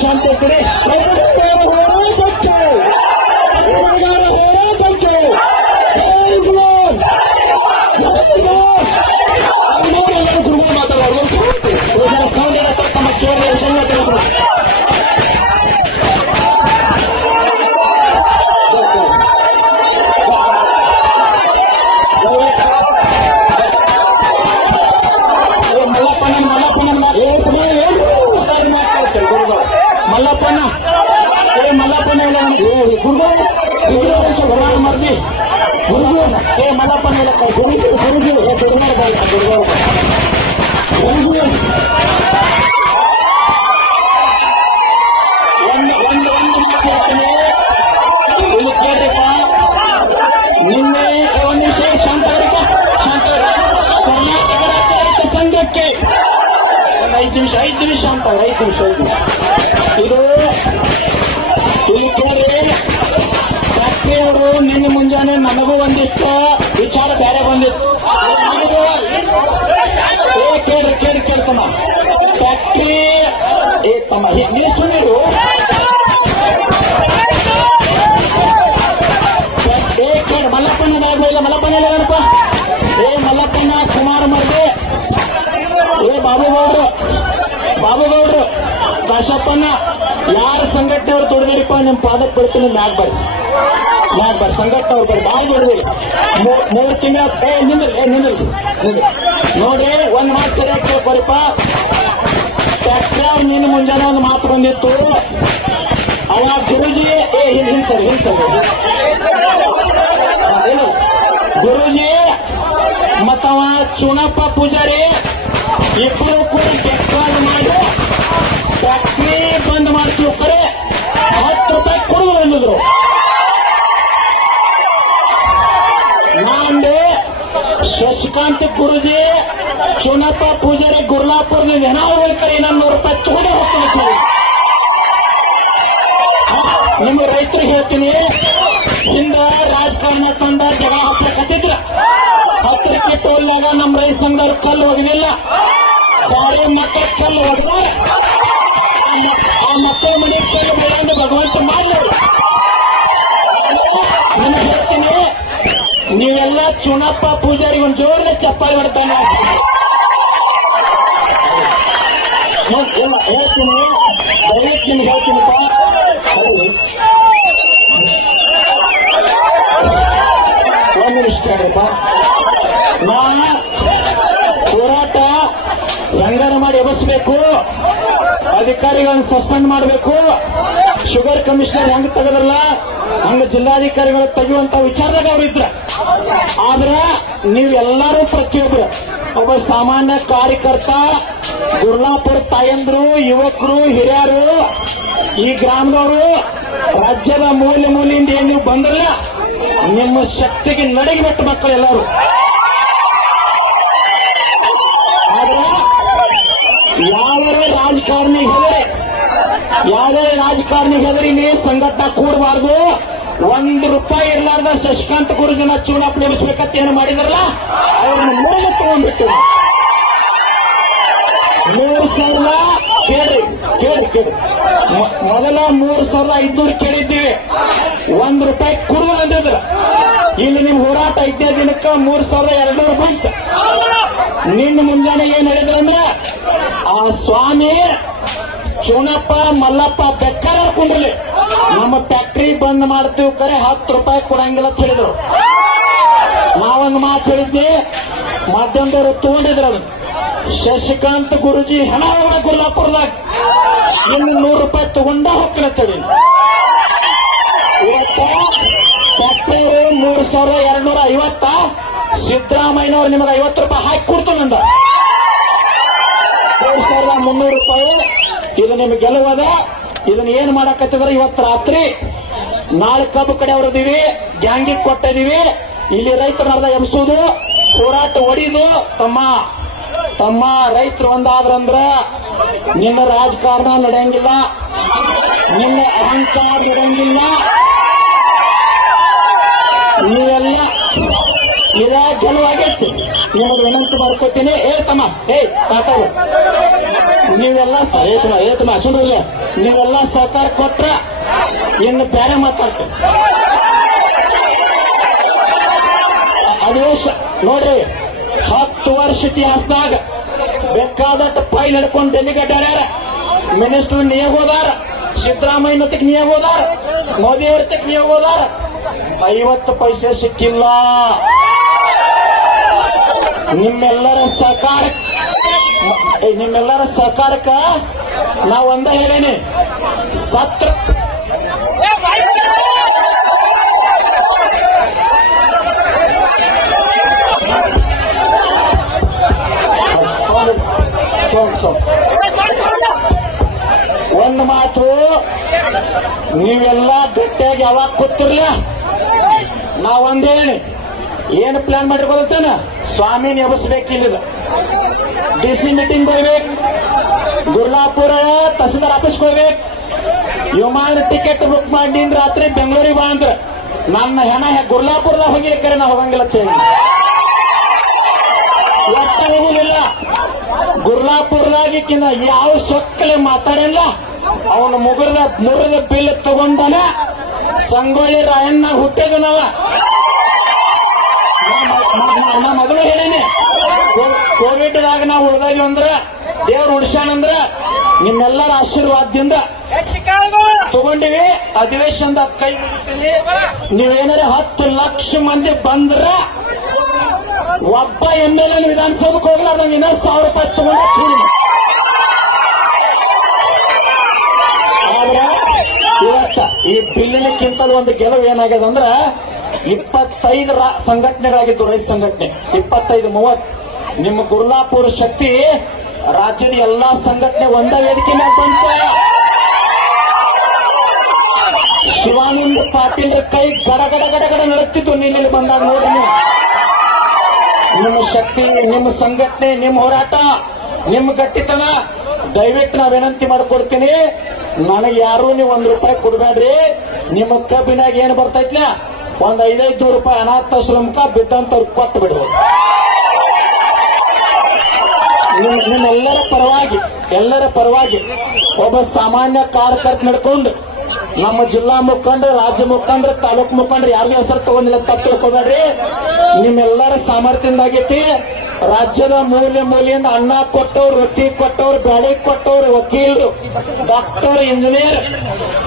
শান্ত করে। ಐದು ನಿಮಿಷ ಐದು ನಿಮಿಷ ಶಾಂತ ಇರು, ಐದು ನಿಮಿಷ ಐದು ನಿಮಿಷ ನಿನ್ನೆ ಮುಂಜಾನೆ ನನಗೂ ಬಂದಿತ್ತು ವಿಚಾರ ಬೇರೆ ಬಂದಿತ್ತು. ಕೇಳಿ ಕೇಳಿ ಕೇಳ್ತಮ್ಮ. ಫ್ಯಾಕ್ಟ್ರಿ, ಏ, ತಮ್ಮ ನೀವು. ಸುಮ್ಮನಿರು ಏ ಕೇಳಿ ಮಲ್ಲಪ್ಪನ ಬಾಬು ಮಲ್ಲಪ್ಪನ ಇಲ್ಲ ಏನಪ್ಪ ಏ, ಮಲ್ಲಪ್ಪನ ಕುಮಾರ ಮರ್ದೆ. ಏ, ಬಾಬುಗೌಡ್ರು. ಬಾಬುಗೌಡ್ರು ಕಾಶಪ್ಪನ ಯಾರ ಸಂಘಟನೆಯವ್ರು ತೊಡಗಿರಿಪ್ಪ ನಿಮ್ಮ ಪಾದಕ್ಕೆ ಬಿಡ್ತೀನಿ ಆಗ್ಬಾರ್ದು ಬರ್ರಿ. ಸಂಘಟನೆಯವ್ರು ಬರ್ರಿ. ಬಾಯಿ ದುಡಿದಿರಿ ಮೂರು ತಿಂಗಳ ಏ, ನಿಂದ್ರಿ ಏ, ನಿಂದ್ರಿ. ನೋಡಿ ಒಂದ್ ಮಾತು ಸರಿಯಾಗಿ ಕೇಳ್ಕೊರಿಪ್ಪ ಟ್ರ್ಯಾಕ್ಟರ್ ನಿನ್ನ ಮುಂಜಾನೆ ಒಂದು ಮಾತು ಬಂದಿತ್ತು. ಅವ ಗುರುಜಿ, ಏ ಹಿಂದ್ ಹಿಂದ್ ಸರಿ ಹಿಂದ್ ಸರಿ. ಗುರುಜಿ, ಮತ್ತವ ಚುನಪ್ಪ ಪೂಜಾರಿ ಇಬ್ಬರು ಕೂಡ ಮಾಡಿ. ನಾಂದೆ ಶಶಿಕಾಂತ್ ಗುರುಜಿ ಚುನಪ್ಪ ಪೂಜಾರಿ ಗುರ್ಲಾಪುರದ ಹೆಣಾವಳಿ ಕಡೆ ನೂರು ರೂಪಾಯಿ ತಗೊಂಡೇ ಹೋಗ್ತೀನಿ. ನಿಮ್ಮ ರೈತರಿಗೆ ಹೇಳ್ತೀನಿ. ಹಿಂದ ರಾಜಕಾರಣ ತಂದ ಜಗ ಹಾಕ್ಲಕತ್ತಿದ್ರ ಹತ್ತರಕ್ಕೆ ಟೋಲ್ನಾಗ ನಮ್ಮ ರೈತ ಸಂಘದವ್ರು ಕಲ್ಲು ಒಗದಿಲ್ಲ. ಬಾರಿ ಮಕ್ಕಳ ಕಲ್ಲು ಒಗದ ಆ ಮಕ್ಕಳ ಮನೆ ಕಲ್ಲು ಬೆಳೆಯಿಂದ ಭಗವಂತ ಮಾಡಲಿ ನಿಮ್ಗೆ ಹೇಳ್ತೀನಿ. ನೀವೆಲ್ಲ ಚುನಪ್ಪ ಪೂಜಾರಿ, ಒಂದು ಜೋರ್ನ ಚಪ್ಪಾಳಿ ಮಾಡ್ತಾನೆ ಹೇಳ್ತೀನಿ ದಯವಿಟ್ಟು ನಿಮ್ಗೆ. ಒಂದು ನಿಮಿಷ ಕೇಳ್ರಪ್ಪ ನಾ ಹೋರಾಟ ರಂಗನ ಮಾಡಿ ಎಬ್ಬಿಸ್ಬೇಕು, ಅಧಿಕಾರಿಗಳನ್ನು ಸಸ್ಪೆಂಡ್ ಮಾಡಬೇಕು ಶುಗರ್ ಕಮಿಷನರ್ ಹೆಂಗ್ ತೆಗದ್ರಲ್ಲ? ಹಂಗ ಜಿಲ್ಲಾಧಿಕಾರಿಗಳು ತೆಗೆಯುವಂತ ವಿಚಾರದಾಗ ಅವ್ರು ಇದ್ರ. ಆದ್ರ ನೀವೆಲ್ಲರೂ ಪ್ರತಿಯೊಬ್ಬರು ಒಬ್ಬ ಸಾಮಾನ್ಯ ಕಾರ್ಯಕರ್ತ ಗುರ್ಲಾಪುರ ತಾಯಂದ್ರು, ಯುವಕರು, ಹಿರಿಯರು, ಈ ಗ್ರಾಮದವರು, ರಾಜ್ಯದ ಮೂಲೆ ಮೂಲೆಯಿಂದ ಏನ್ ನೀವು ಬಂದ್ರಲ್ಲ, ನಿಮ್ಮ ಶಕ್ತಿಗೆ ಮಕ್ಕಳು ಎಲ್ಲರೂ. ಆದ್ರೆ ಯಾವ ರಾಜಕಾರಣಿ ಹೆದರಿ ಯಾವುದೇ ರಾಜಕಾರಣಿ ನೀ ಸಂಘಟನೆ ಕೂಡಬಾರ್ದು. ಒಂದು ರೂಪಾಯಿ ಇರ್ಲಾರ್ದ ಶಶಿಕಾಂತ್ ಗುರುಜನ ಚುನಾವಣೆ ನೆಲೆಸ್ಬೇಕಂತ ಏನು ಮಾಡಿದ್ರಲ್ಲ? ಅವ್ರನ್ನ ಮೂಲ ತಗೊಂಡ್ಬಿಟ್ಟು ಮೂರು ಸಾವಿರ ಕೇಳಿ ಕೇಳಿ ಕೇಳಿ ಮೊದಲ ಮೂರು ಸಾವಿರದ ಐದ್ನೂರು ಕೇಳಿದ್ದೀವಿ. ಒಂದ್ ರೂಪಾಯಿ ಕುಡಿದು ಅಂದಿದ್ರ ಇಲ್ಲಿ ನಿಮ್ ಹೋರಾಟ ಐದನೇ ದಿನಕ್ಕ ಮೂರ್ ಸಾವಿರದ ಎರಡ್ನೂರು ರೂಪಾಯಿ ನಿನ್ನ ಮುಂಜಾನೆ ಏನ್ ಹೇಳಿದ್ರಂದ್ರೆ ಆ ಸ್ವಾಮಿ ಚುನಪ್ಪ ಮಲ್ಲಪ್ಪ ಬೆಕ್ಕಾರ ಕುಂಡ್ರಲಿ. ನಮ್ಮ ಫ್ಯಾಕ್ಟ್ರಿ ಬಂದ್ ಮಾಡ್ತೀವಿ ಕರೆ, ಹತ್ತು ರೂಪಾಯಿ ಕೊಡಂಗಿಲ್ಲ ಅಂತ ಹೇಳಿದ್ರು. ನಾವೊಂದು ಮಾತು ಹೇಳಿದ್ವಿ, ಮಾಧ್ಯಮದವರು ತಗೊಂಡಿದ್ರು ಅದು ಶಶಿಕಾಂತ್ ಗುರುಜಿ ಹಣ ಅವರ ಗುರ್ಲಾಪುರದಾಗ ಇನ್ನು ನೂರು ರೂಪಾಯಿ ತಗೊಂಡ ಹೋಗ್ತಿರ್ತೇವೆ ಇವತ್ತ ಫ್ಯಾಕ್ಟರಿ ಮೂರು ಸಾವಿರದ ಎರಡ್ನೂರ ಐವತ್ತ? ಸಿದ್ದರಾಮಯ್ಯನವ್ರು ನಿಮಗೆ ಐವತ್ತು ರೂಪಾಯಿ ಹಾಕಿ ಕೊಡ್ತಾನಂದ ಮೂರು ಸಾವಿರದ ಮುನ್ನೂರು ರೂಪಾಯಿ ಇದು ನಿಮ್ಗೆ ಗೆಲುವದ ಇದನ್ನ ಏನ್ ಮಾಡಕತ್ತಿದ್ರೆ ಇವತ್ತು ರಾತ್ರಿ? ನಾಲ್ಕು ಕಬ್ಬು ಕಡೆ ಹೊರದಿವಿ ಗ್ಯಾಂಗಿಗೆ ಕೊಟ್ಟಿದೀವಿ ಇಲ್ಲಿ ರೈತರು ನಡೆದ ಎಂಸುದು ಹೋರಾಟ ಹೊಡಿದು ತಮ್ಮ ತಮ್ಮ ರೈತರು ಒಂದಾದ್ರಂದ್ರ ನಿನ್ನ ರಾಜಕಾರಣ ನಡೆಯಂಗಿಲ್ಲ, ನಿನ್ನ ಅಹಂಕಾರ ನಡೆಯಂಗಿಲ್ಲ. ನೀವೆಲ್ಲ ಇದ ಗೆಲುವಾಗೈತಿ ನಿಮಗೆ ವಿನಂತಿ ಮಾಡ್ಕೋತೀನಿ. ಹೇಳ್ತಮ್ಮ ತಮ್ಮ, ಏ ತಾತ ನೀವೆಲ್ಲ ಏತಮ್ಮ ಏತಮ್ಮ ತಮ್ಮ ನೀವೆಲ್ಲ ಸಹಕಾರ ಕೊಟ್ರ ಇನ್ನು ಬೇರೆ ಮಾತಾಡ್ತೀನಿ. ಅದೇಶ ನೋಡ್ರಿ, ಹತ್ತು ವರ್ಷ ಇತಿಹಾಸದಾಗ ಬೇಕಾದಟ್ಟು ಫೈಲ್ ಹಿಡ್ಕೊಂಡು ಅಡ್ಡಾಡ್ಯಾರ ಮಿನಿಸ್ಟರ್ ನಿಯೋಗ ಹೋದಾರ. ಸಿದ್ದರಾಮಯ್ಯನತಿಗೆ ನಿಯೋಗ ಹೋದಾರ. ಮೋದಿ ಅವರ ನಿಯೋಗ ಹೋದಾರ. ಐವತ್ತು ಪೈಸೆ ಸಿಕ್ಕಿಲ್ಲ. ನಿಮ್ಮೆಲ್ಲರ ಸಹಕಾರ ನಿಮ್ಮೆಲ್ಲರ ಸಹಕಾರಕ್ಕ ನಾವು ಒಂದ ಹೇಳೇನಿ. ಸತ್ರ ಒಂದು ಮಾತು, ನೀವೆಲ್ಲ ಗಟ್ಟಿಯಾಗಿ ಯಾವಾಗ ಕೂತಿರ್ಲ? ನಾವೊಂದೇನು ಏನು ಪ್ಲಾನ್ ಮಾಡಿರ್ಬೋದತ್ತೇನ ಸ್ವಾಮಿನ ಎಬಸ್ಬೇಕಿಲ್ಲ ಡಿ ಸಿ ಮೀಟಿಂಗ್ ಹೋಗ್ಬೇಕು ಗುರ್ಲಾಪುರ, ತಹಸೀಲ್ದಾರ್ ಆಫೀಸ್ಗೆ ಹೋಗ್ಬೇಕು. ವಿಮಾನ ಟಿಕೆಟ್ ಬುಕ್ ಮಾಡಿ ರಾತ್ರಿ ಬೆಂಗಳೂರಿಗೆ ಬಾ ಅಂದ್ರ. ನನ್ನ ಹೆಣ ಗುರ್ಲಾಪುರದಾಗ ಹೋಗಿರ್ತಾರೆ ನಾ ಹೋಗಂಗಿಲ್ಲ ಚೇಳಿ ಒಟ್ಟ ಹೋಗುದಿಲ್ಲ. ಗುರ್ಲಾಪುರದಾಗಿಕ್ಕಿನ ಯಾವ ಸೊಕ್ಕಲೆ ಮಾತಾಡಿಲ್ಲ. ಅವನು ಮುಗುರದ, ಮುರದ ಬಿಲ್ ತಗೊಂಡನ. ಸಂಗೊಳ್ಳಿ ರಾಯಣ್ಣ ಹುಟ್ಟಿದ ನಾವ ನಾ ಮೊದಲು ಹೇಳೇನೆ. ಕೋವಿಡ್ದಾಗ ನಾವು ಉಳ್ದಾಗಿ ಅಂದ್ರ, ದೇವ್ರು ಉಡ್ಸ್ಯಾನಂದ್ರ ನಿಮ್ಮೆಲ್ಲರ ಆಶೀರ್ವಾದದಿಂದ ತಗೊಂಡಿವಿ. ಅಧಿವೇಶನದ ಕೈ ಮುಗಿತೀವಿ ನೀವೇನಾರ ಹತ್ತು ಲಕ್ಷ ಮಂದಿ ಬಂದ್ರ, ಒಬ್ಬ ಎಂ ಎಲ್ ಎನ್ ವಿಧಾನಸೌಧಕ್ಕೆ ಹೋಗ್ಲಾರ್ದಂಗ ಇನ್ನೊಂದು ಸಾವಿರ ರೂಪಾಯಿ ತಗೊಂಡು ಇವತ್ತ ಈ ಬಿಲ್ಲಿನಕ್ಕಿಂತಲೂ ಒಂದು ಗೆಲುವು ಏನಾಗ್ಯದ ಅಂದ್ರ ಇಪ್ಪತ್ತೈದು ಸಂಘಟನೆಗಳಾಗಿದ್ದು ರೈತ ಸಂಘಟನೆ. ಇಪ್ಪತ್ತೈದು ಮೂವತ್ ನಿಮ್ಮ ಗುರ್ಲಾಪುರ ಶಕ್ತಿ ರಾಜ್ಯದ ಎಲ್ಲಾ ಸಂಘಟನೆ ಒಂದ ವೇದಿಕೆ ಮ್ಯಾಗ ಬಂತ. ಶಿವಾನಂದ ಪಾಟೀಲ್ ಕೈ ಗಡ ಗಡ ಗಡ ಗಡ ನಡುತ್ತಿತ್ತು ನಿನ್ನೆ ಬಂದಾಗ ನೋಡಿ ನಿಮ್ಮ ಶಕ್ತಿ, ನಿಮ್ಮ ಸಂಘಟನೆ, ನಿಮ್ಮ ಹೋರಾಟ, ನಿಮ್ಮ ಗಟ್ಟಿತನ. ದಯವಿಟ್ಟು ನಾ ವಿನಂತಿ ಮಾಡ್ಕೊಡ್ತೀನಿ, ನನಗೆ ಯಾರು ನೀವು ಒಂದ್ ರೂಪಾಯಿ ಕೊಡ್ಬೇಡ್ರಿ. ನಿಮ್ಮ ಕಬ್ಬಿನಾಗ ಏನ್ ಬರ್ತೈತ್ಲ? ಒಂದ್ ಐದೈದು ನೂರು ರೂಪಾಯಿ ಅನಾಥಾಶ್ರಮಕ್ಕ ಬಿದ್ದಂತವ್ರು ಕೊಟ್ಟು ಬಿಡ್ಬೋದು ನಿಮ್- ನಿಮ್ಮೆಲ್ಲರ ಪರವಾಗಿ, ಎಲ್ಲರ ಪರವಾಗಿ ಒಬ್ಬ ಸಾಮಾನ್ಯ ಕಾರ್ಯಕರ್ತ ನಡ್ಕೊಂಡು ನಮ್ಮ ಜಿಲ್ಲಾ ಮುಖಂಡರು ರಾಜ್ಯ ಮುಖಂಡರು ತಾಲೂಕು ಮುಖಂಡರು ಯಾರ್ದು ಹೆಸರು ತಗೊಂಡಿಲ್ಲ ತಪ್ಪು ತಿಳ್ಕೊಬೇಡ್ರಿ. ನಿಮ್ಮೆಲ್ಲರ ಸಾಮರ್ಥ್ಯದಾಗೈತಿ ರಾಜ್ಯದ ಮೂಲೆ ಮೂಲೆಯಿಂದ ಅನ್ನ ಕೊಟ್ಟವ್ರು, ರೊಟ್ಟಿ ಕೊಟ್ಟವ್ರು ಬೆಳೆ ಕೊಟ್ಟವ್ರು ವಕೀಲರು ಡಾಕ್ಟರ್, ಇಂಜಿನಿಯರ್,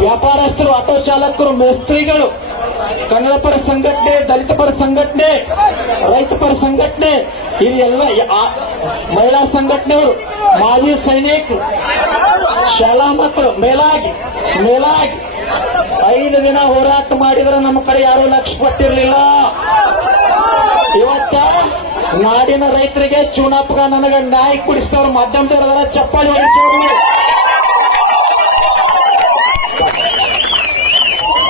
ವ್ಯಾಪಾರಸ್ಥರು, ಆಟೋ ಚಾಲಕರು, ಮೇಸ್ತ್ರಿಗಳು, ಕನ್ನಡ ಪರ ಸಂಘಟನೆ, ದಲಿತ ಪರ ಸಂಘಟನೆ, ರೈತ ಪರ ಸಂಘಟನೆ ಇದೆಲ್ಲ ಮಹಿಳಾ ಸಂಘಟನೆಯವರು, ಮಾಜಿ ಸೈನಿಕರು ಶಾಲಾ ಮಕ್ಕಳು ಮೇಲಾಗಿ ಮೇಲಾಗಿ. ಐದು ದಿನ ಹೋರಾಟ ಮಾಡಿದ್ರೆ ನಮ್ಮ ಕಡೆ ಯಾರು ಲಕ್ಷ ಕೊಟ್ಟಿರ್ಲಿಲ್ಲ. ಇವತ್ತ ನಾಡಿನ ರೈತರಿಗೆ ಚುನಾಪಗ ನನಗೆ ನ್ಯಾಯ ಕುಡಿಸ್ತವ್ರು ಮಾಧ್ಯಮದವರ ಚಪ್ಪಾಳಿ ಹೊಡಿಸೋದು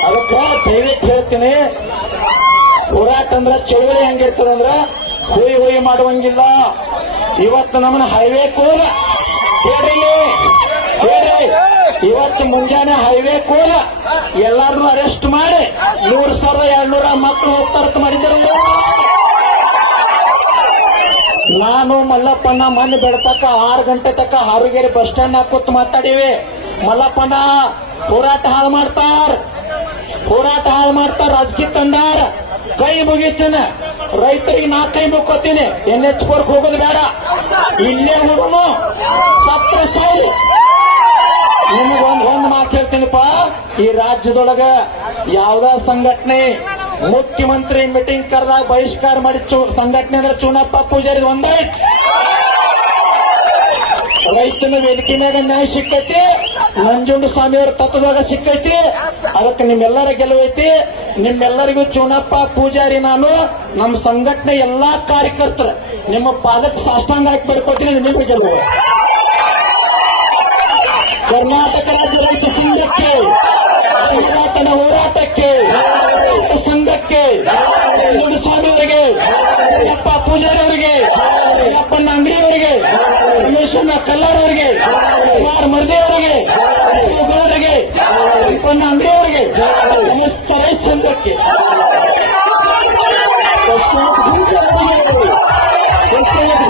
ಅದಕ್ಕೆ ದಯವಿಟ್ಟು ಹೇಳ್ತೀನಿ, ಹೋರಾಟ ಅಂದ್ರ ಚಳುವಳಿ ಹೆಂಗಿರ್ತದಂದ್ರ ಹೋಯಿ ಹೋಯಿ ಮಾಡುವಂಗಿಲ್ಲ. ಇವತ್ತು ನಮ್ಮನ್ನ ಹೈವೇ ಕೂರ ಹೇಳ್ರಿ ಇವತ್ತು ಮುಂಜಾನೆ ಹೈವೇ ಕೋಲ ಎಲ್ಲಾರು ಅರೆಸ್ಟ್ ಮಾಡಿ ನೂರ್ ಸಾವಿರದ ಎರಡ್ನೂರ ಮಕ್ಕಳು ಹೋಗ್ತಾರಂತ ಮಾಡಿದ್ದಾರೆ. ನಾನು ಮಲ್ಲಪ್ಪಣ್ಣ ಮನೆ ಬೆಳತಕ್ಕ ಆರು ಗಂಟೆ ತಕ್ಕ ಹಾರುಗೇರಿ ಬಸ್ ಸ್ಟ್ಯಾಂಡ್ ಕೂತ್ ಮಾತಾಡಿವಿ. ಮಲ್ಲಪ್ಪಣ್ಣ ಹೋರಾಟ ಹಾಳು ಮಾಡ್ತಾರ. ಹೋರಾಟ ಹಾಳು ಮಾಡ್ತಾರ ರಾಜಕೀಯ ತಂದಾರ. ಕೈ ಮುಗಿತೇನೆ. ರೈತರಿಗೆ ನಾ ಕೈ ಮುಕ್ಕೋತೀನಿ. ಎನ್ ಎಚ್ ಕೋರ್ಕ್ ಹೋಗೋದು ಬೇಡ. ಇಲ್ಲೇ ಹುಡುಗನು ಸತ್ರ ಸಾಯಿ. ನಿಮ್ಗೆ ಒಂದ್ ಒಂದ್ ಮಾತು ಹೇಳ್ತೀನಿಪ್ಪ. ಈ ರಾಜ್ಯದೊಳಗ ಯಾವ್ದ ಸಂಘಟನೆ ಮುಖ್ಯಮಂತ್ರಿ ಮೀಟಿಂಗ್ ಕರೆದಾಗ ಬಹಿಷ್ಕಾರ ಮಾಡಿ ಸಂಘಟನೆ ಅಂದ್ರೆ ಚುನಪ್ಪ ಪೂಜಾರಿ ಒಂದಾಯ್ತು ರೈತನ ವೇದಿಕೆ ಮ್ಯಾಗ ನ್ಯಾಯ ಸಿಕ್ಕೈತಿ. ನಂಜುಂಡ ಸ್ವಾಮಿಯವರ ತತ್ವದಾಗ ಸಿಕ್ಕೈತಿ. ಅದಕ್ಕೆ ನಿಮ್ಮೆಲ್ಲರ ಗೆಲುವೈತಿ ನಿಮ್ಮೆಲ್ಲರಿಗೂ ಚುನಪ್ಪ ಪೂಜಾರಿ ನಾನು. ನಮ್ಮ ಸಂಘಟನೆ ಎಲ್ಲಾ ಕಾರ್ಯಕರ್ತರು. ನಿಮ್ಮ ಪಾದಕ್ಕೆ ಸಾಷ್ಟಾಂಗ ಹಾಕಿ ಬರ್ಕೊತೀನಿ ನಿಮಗೆ ಗೆಲುವು. ಕರ್ನಾಟಕ ರಾಜ್ಯ ರೈತ ಸಂಘಕ್ಕೆ ಹೋರಾಟದ ಹೋರಾಟಕ್ಕೆ ರೈತ ಸಂಘಕ್ಕೆ ಸ್ವಾಮಿಯವರಿಗೆ ಅಪ್ಪ ಪೂಜಾರಿ ಅವರಿಗೆ ಅಪ್ಪನ ಅಂಗಡಿಯವರಿಗೆ ರಮೇಶಣ್ಣ ಕಲ್ಲಾರ್ ಅವರಿಗೆ ಕುಮಾರ್ ಮರ್ದಿ ಅವರಿಗೆ ಅವರಿಗೆ ಅಪ್ಪನ ಅಂಗಡಿಯವರಿಗೆ ಸಮಸ್ತ ರೈತ ಸಂಘಕ್ಕೆ. ಕೃಷ್ಣನಾಥ